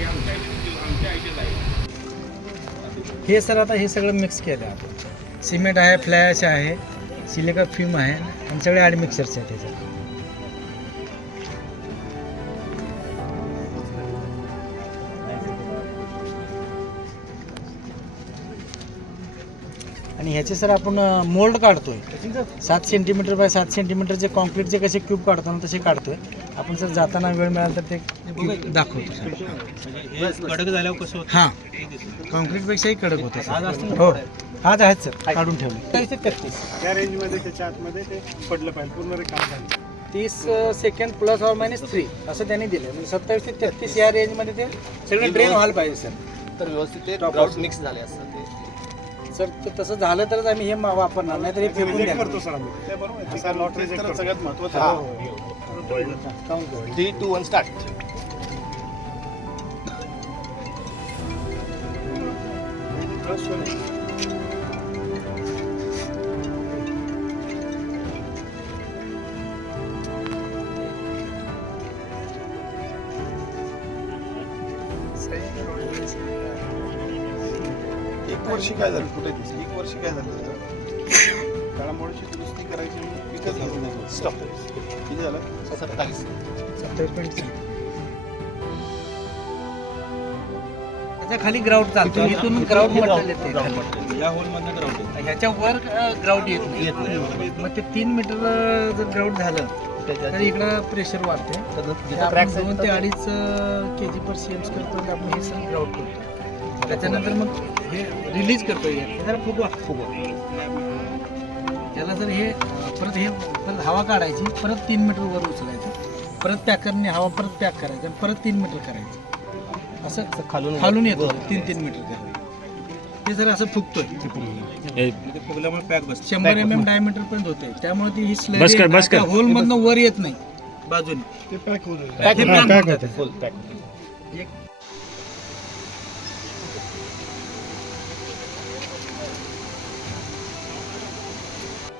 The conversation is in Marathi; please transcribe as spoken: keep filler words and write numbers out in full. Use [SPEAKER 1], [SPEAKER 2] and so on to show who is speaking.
[SPEAKER 1] हे सर आता हे सगळं मिक्स केलं आपण. सिमेंट आहे, फ्लॅश आहे, सिलिका फ्यूम आहे आणि सगळे ॲड मिक्सरचे आहेत त्याच्यात. आणि ह्याचे सर आपण मोल्ड काढतोय. सात सेंटीमीटर बाय सात सेंटीमीटरचे कॉन्क्रीटचे कसे क्यूब काढतो ना तसे काढतोय आपण. सर जाताना वेळ मिळाला तर ते cube दाखवतो सर.
[SPEAKER 2] कडक झाल्यावर कसं होतं?
[SPEAKER 1] हां, कॉन्क्रीटपेक्षाही कडक होतं सर. हो, आज आहेत सर, काढून ठेवले. तेहतीस
[SPEAKER 3] त्या रेंजमध्ये त्याच्या आतमध्ये ते पडलं पाहिजे, पूर्ण काम झालं.
[SPEAKER 1] तीस second plus or minus three असं त्यांनी दिलं. म्हणजे सत्तावीस ते तेहतीस या रेंजमध्ये ते सगळे ड्रेन व्हायला पाहिजे सर.
[SPEAKER 4] तर व्यवस्थित ते ग्राउंड मिक्स झाले असतं ते.
[SPEAKER 1] सर ते तसं झालं तरच आम्ही हे मा- वापरणार, नाही तर हे फेकून
[SPEAKER 3] रिजेक्ट
[SPEAKER 1] द्या.
[SPEAKER 3] करतो सर आम्ही. ते बरोबर आहे. नॉट रिजेक्ट करतो. सगळ्यात महत्त्वाचं
[SPEAKER 4] हा.
[SPEAKER 3] आहे.
[SPEAKER 4] Three two one start.
[SPEAKER 3] एक वर्षी काय झालं कुठे दिसली एक वर्षी काय झालं काळामोडीची दुरुस्ती करायची म्हणून विकत घेतली.
[SPEAKER 4] स्टॉप.
[SPEAKER 3] किती झालं
[SPEAKER 4] सत्तावीस.
[SPEAKER 1] सत्तावीस पॉईंट त्याच्या खाली ग्राउंड चालतो. इथून ग्राउंड मटेरियल येते खाली.
[SPEAKER 2] या होलमधनं ग्राउंड आहे.
[SPEAKER 1] ह्याच्या वर ग्राउंड येत नाही. मग ते तीन मीटर जर ग्राउंड झालं तर इकडं प्रेशर वाढते. ते आपण दोन ते अडीच के जी पर सी एम करतो आपण हे सगळं ग्राउंड करतो. त्याच्यानंतर मग हे रिलीज करतो. जरा फुगवा फुगवा त्याला जर हे परत हे परत हवा काढायची, परत तीन मीटर वर उचलायचं, परत पॅकरने हवा परत पॅक करायचं आणि परत तीन मीटर करायचं. असं
[SPEAKER 4] खालून
[SPEAKER 1] खालून येतो तीन तीन मीटर करायचं. ते जर असं फुगतोय
[SPEAKER 2] ते फुगल्यामुळे पॅक बसतं.
[SPEAKER 1] शंभर एम एम डायमीटर पर्यंत होते. त्यामुळे ती ही स्लरी होल मधनं वर येत नाही बाजूने.
[SPEAKER 3] ते पॅक होऊन
[SPEAKER 1] हे pack होतं.
[SPEAKER 4] Full pack.
[SPEAKER 1] एक